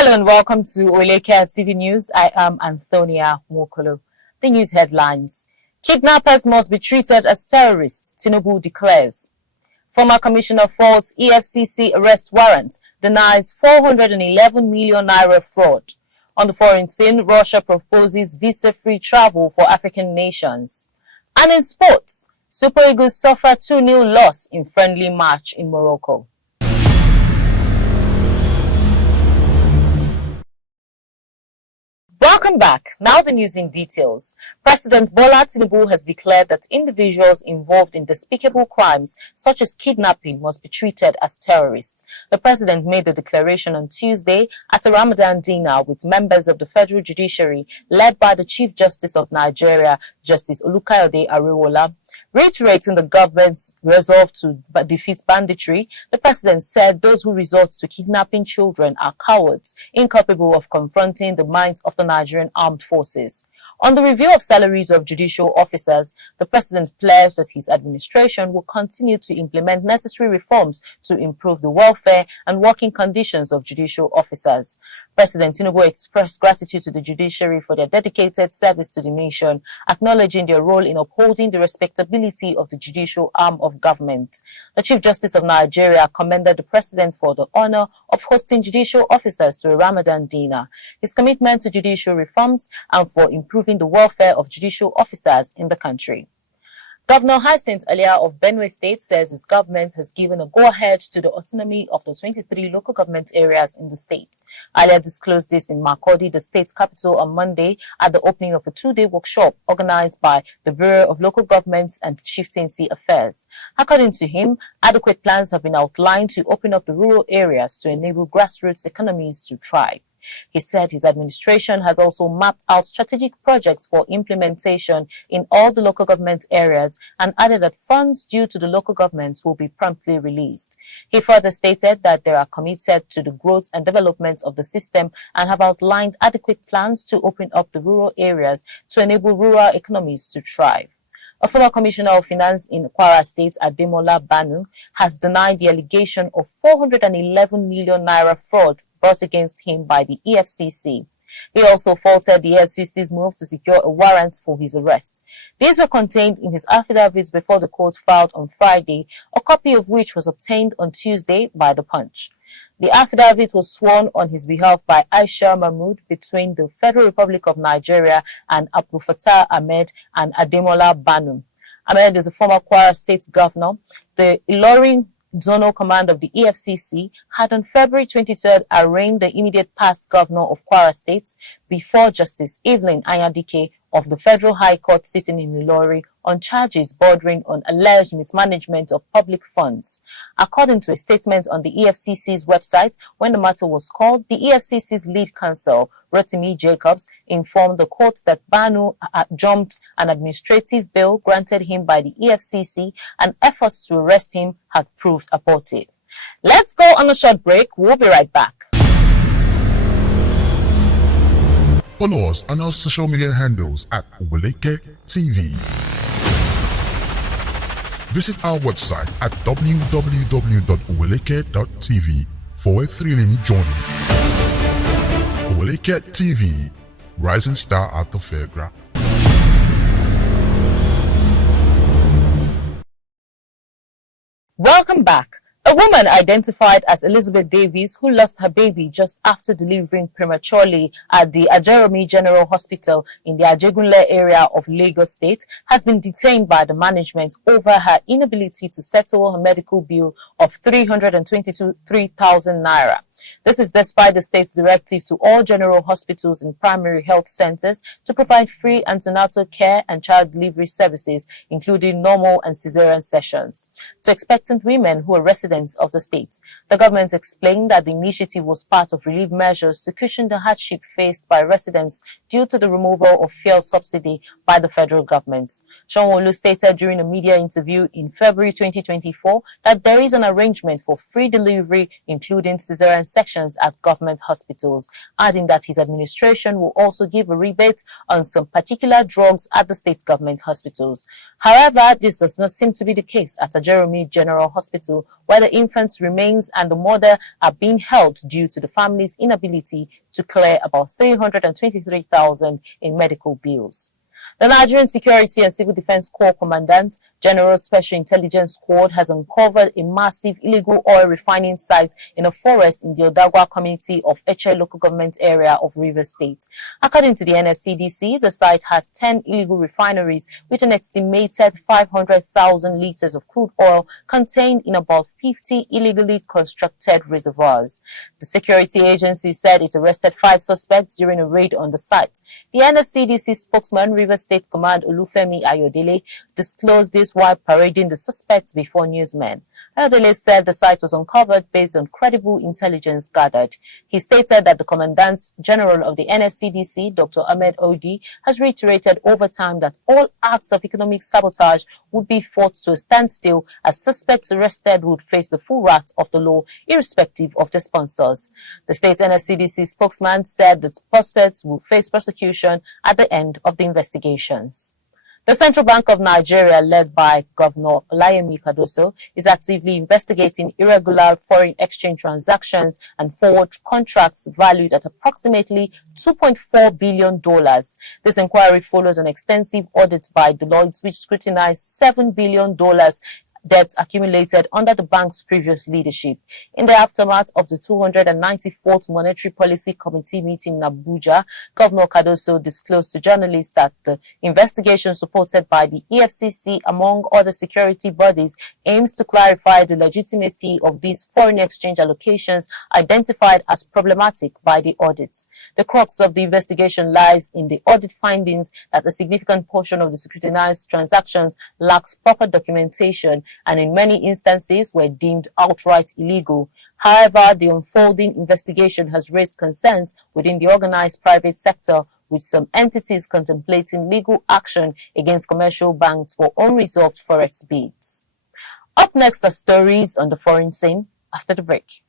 Hello and welcome to Oweleketv News. I am Antonia Mwokolo. The news headlines. Kidnappers must be treated as terrorists, Tinubu declares. Former Commissioner faults Efcc arrest warrant, denies 411 million naira fraud. On the foreign scene, Russia proposes visa-free travel for African nations. And in sports, Super Eagles suffer 2-0 loss in friendly match in Morocco. Welcome back. Now the news in details. President Bola Tinubu has declared that individuals involved in despicable crimes such as kidnapping must be treated as terrorists. The president made the declaration on Tuesday at a Ramadan dinner with members of the federal judiciary led by the Chief Justice of Nigeria, Justice Oweleke. Reiterating the government's resolve to defeat banditry, the president said those who resort to kidnapping children are cowards, incapable of confronting the minds of the Nigerian armed forces. On the review of salaries of judicial officers, the president pledged that his administration will continue to implement necessary reforms to improve the welfare and working conditions of judicial officers. President Tinubu expressed gratitude to the judiciary for their dedicated service to the nation, acknowledging their role in upholding the respectability of the judicial arm of government. The Chief Justice of Nigeria commended the president for the honor of hosting judicial officers to a Ramadan dinner, his commitment to judicial reforms, and for improving the welfare of judicial officers in the country. Governor Hyacinth Alia of Benue State says his government has given a go-ahead to the autonomy of the 23 local government areas in the state. Alia disclosed this in Makurdi, the state's capital, on Monday at the opening of a two-day workshop organized by the Bureau of Local Governments and Chieftaincy Affairs. According to him, adequate plans have been outlined to open up the rural areas to enable grassroots economies to thrive. He said his administration has also mapped out strategic projects for implementation in all the local government areas and added that funds due to the local governments will be promptly released. He further stated that they are committed to the growth and development of the system and have outlined adequate plans to open up the rural areas to enable rural economies to thrive. A former commissioner of finance in Kwara State, Ademola Banu, has denied the allegation of 411 million naira fraud brought against him by the Efcc. He also faulted the Efcc's move to secure a warrant for his arrest. These were contained in his affidavit before the court filed on Friday, a copy of which was obtained on Tuesday by the Punch. The affidavit was sworn on his behalf by Aisha Mahmood between the Federal Republic of Nigeria and Abdul Fattah Ahmed and Ademola Banu. Ahmed is a former Kwara State governor. The Ilorin Zonal Command of the Efcc had on February 23rd arraigned the immediate past governor of Kwara State before Justice Evelyn Anyadike of the Federal High Court sitting in Ilori on charges bordering on alleged mismanagement of public funds. According to a statement on the EFCC's website, when the matter was called, the EFCC's lead counsel, Rotimi Jacobs, informed the court that Banu jumped an administrative bail granted him by the EFCC and efforts to arrest him have proved abortive. Let's go on a short break. We'll be right back. Follow us on our social media handles at Oweleketv. Visit our website at www.oweleke.tv for a thrilling journey. Oweleketv, rising star at the fairground. Welcome back. A woman identified as Elizabeth Davies, who lost her baby just after delivering prematurely at the Ajeromi General Hospital in the Ajegunle area of Lagos State, has been detained by the management over her inability to settle her medical bill of 323,000 naira. This is despite the state's directive to all general hospitals and primary health centers to provide free antenatal care and child delivery services, including normal and cesarean sessions, to expectant women who are residents of the state. The government explained that the initiative was part of relief measures to cushion the hardship faced by residents due to the removal of fuel subsidy by the federal government. Sanwo-Olu stated during a media interview in February 2024 that there is an arrangement for free delivery, including cesarean sections at government hospitals, adding that his administration will also give a rebate on some particular drugs at the state government hospitals. However, this does not seem to be the case at a Jeremy General Hospital, where the infant remains and the mother are being held due to the family's inability to clear about $323,000 in medical bills. The Nigerian Security and Civil Defense Corps Commandant, General Special Intelligence Squad, has uncovered a massive illegal oil refining site in a forest in the Odagwa community of Eche local government area of Rivers State. According to the NSCDC, the site has 10 illegal refineries with an estimated 500,000 liters of crude oil contained in about 50 illegally constructed reservoirs. The security agency said it arrested 5 suspects during a raid on the site. The NSCDC spokesman, Rivers State Command Olufemi Ayodele, disclosed this while parading the suspects before newsmen. Ayodele said the site was uncovered based on credible intelligence gathered. He stated that the Commandant General of the NSCDC, Dr. Ahmed Odi, has reiterated over time that all acts of economic sabotage would be fought to a standstill, as suspects arrested would face the full wrath of the law, irrespective of the sponsors. The state NSCDC spokesman said that suspects will face prosecution at the end of the investigations. The Central Bank of Nigeria, led by Governor Olayemi Cardoso, is actively investigating irregular foreign exchange transactions and forward contracts valued at approximately $2.4 billion. This inquiry follows an extensive audit by Deloitte, which scrutinized $7 billion debts accumulated under the bank's previous leadership. In the aftermath of the 294th Monetary Policy Committee meeting in Abuja, Governor Cardoso disclosed to journalists that the investigation supported by the Efcc, among other security bodies, aims to clarify the legitimacy of these foreign exchange allocations identified as problematic by the audits. The crux of the investigation lies in the audit findings that a significant portion of the scrutinized transactions lacks proper documentation and in many instances were deemed outright illegal. However, the unfolding investigation has raised concerns within the organized private sector, with some entities contemplating legal action against commercial banks for unresolved forex bids. Up next are stories on the foreign scene after the break.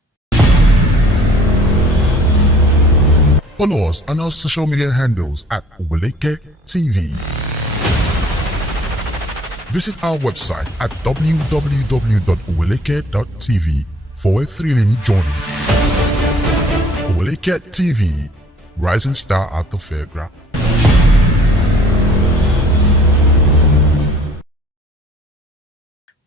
Follow us on our social media handles at Oweleke TV. Visit our website at www.oweleke.tv for a thrilling journey. Oweleke TV, rising star at the fairground.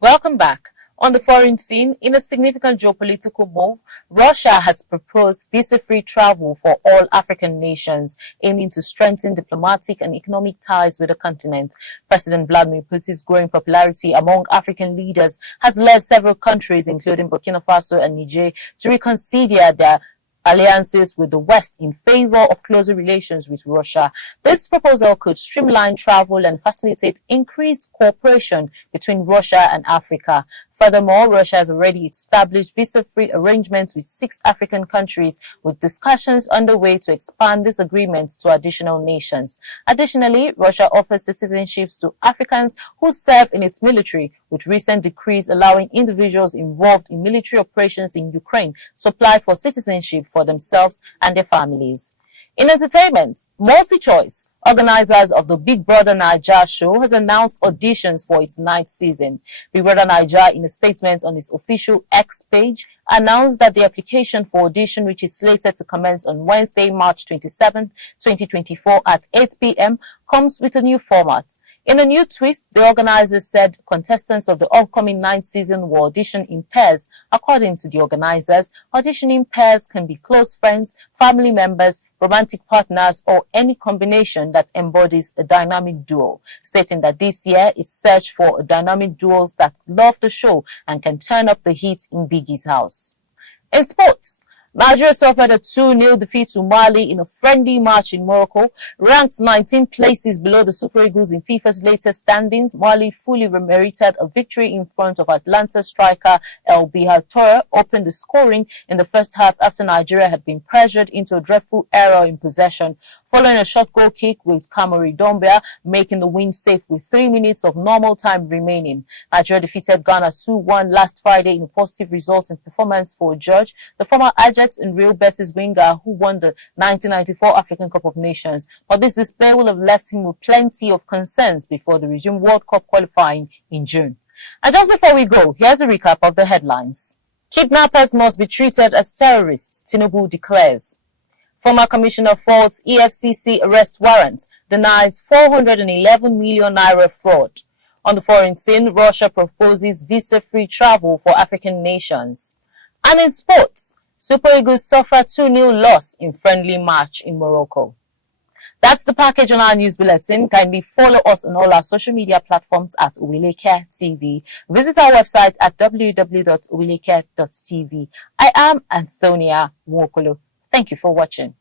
Welcome back. On the foreign scene, in a significant geopolitical move, Russia has proposed visa-free travel for all African nations, aiming to strengthen diplomatic and economic ties with the continent. President Vladimir Putin's growing popularity among African leaders has led several countries, including Burkina Faso and Niger, to reconsider their alliances with the West in favor of closer relations with Russia. This proposal could streamline travel and facilitate increased cooperation between Russia and Africa. Furthermore, Russia has already established visa-free arrangements with 6 African countries, with discussions underway to expand this agreement to additional nations. Additionally, Russia offers citizenships to Africans who serve in its military, with recent decrees allowing individuals involved in military operations in Ukraine to apply for citizenship for themselves and their families. In entertainment, MultiChoice, organizers of the Big Brother Naija show, has announced auditions for its 9th season. Big Brother Naija, in a statement on its official X page, announced that the application for audition, which is slated to commence on Wednesday, March 27, 2024 at 8 p.m., comes with a new format. In a new twist, the organizers said contestants of the upcoming 9th season will audition in pairs. According to the organizers, auditioning pairs can be close friends, family members, romantic partners, or any combination that embodies a dynamic duo, stating that this year it's search for dynamic duos that love the show and can turn up the heat in Biggie's house. In sports, Nigeria suffered a 2-0 defeat to Mali in a friendly match in Morocco. Ranked 19 places below the Super Eagles in FIFA's latest standings, Mali fully merited a victory in front of Atlanta striker El Bihatora, opened the scoring in the first half after Nigeria had been pressured into a dreadful error in possession. following a short goal kick with Kamari Dombia, making the win safe with 3 minutes of normal time remaining. Nigeria defeated Ghana 2-1 last Friday in a positive result in performance for George, the former Ajax and Real Betis winger who won the 1994 African Cup of Nations. But this display will have left him with plenty of concerns before the resumed World Cup qualifying in June. And just before we go, here's a recap of the headlines. Kidnappers must be treated as terrorists, Tinubu declares. Former Commissioner faults Efcc arrest warrant, denies 411 million naira fraud. On the foreign scene, Russia proposes visa-free travel for African nations. And in sports, Super Eagles suffer 2-0 loss in friendly match in Morocco. That's the package on our news bulletin. Kindly follow us on all our social media platforms at Oweleketv. Visit our website at www.oweleketv. I am Antonia Nwokolo. Thank you for watching.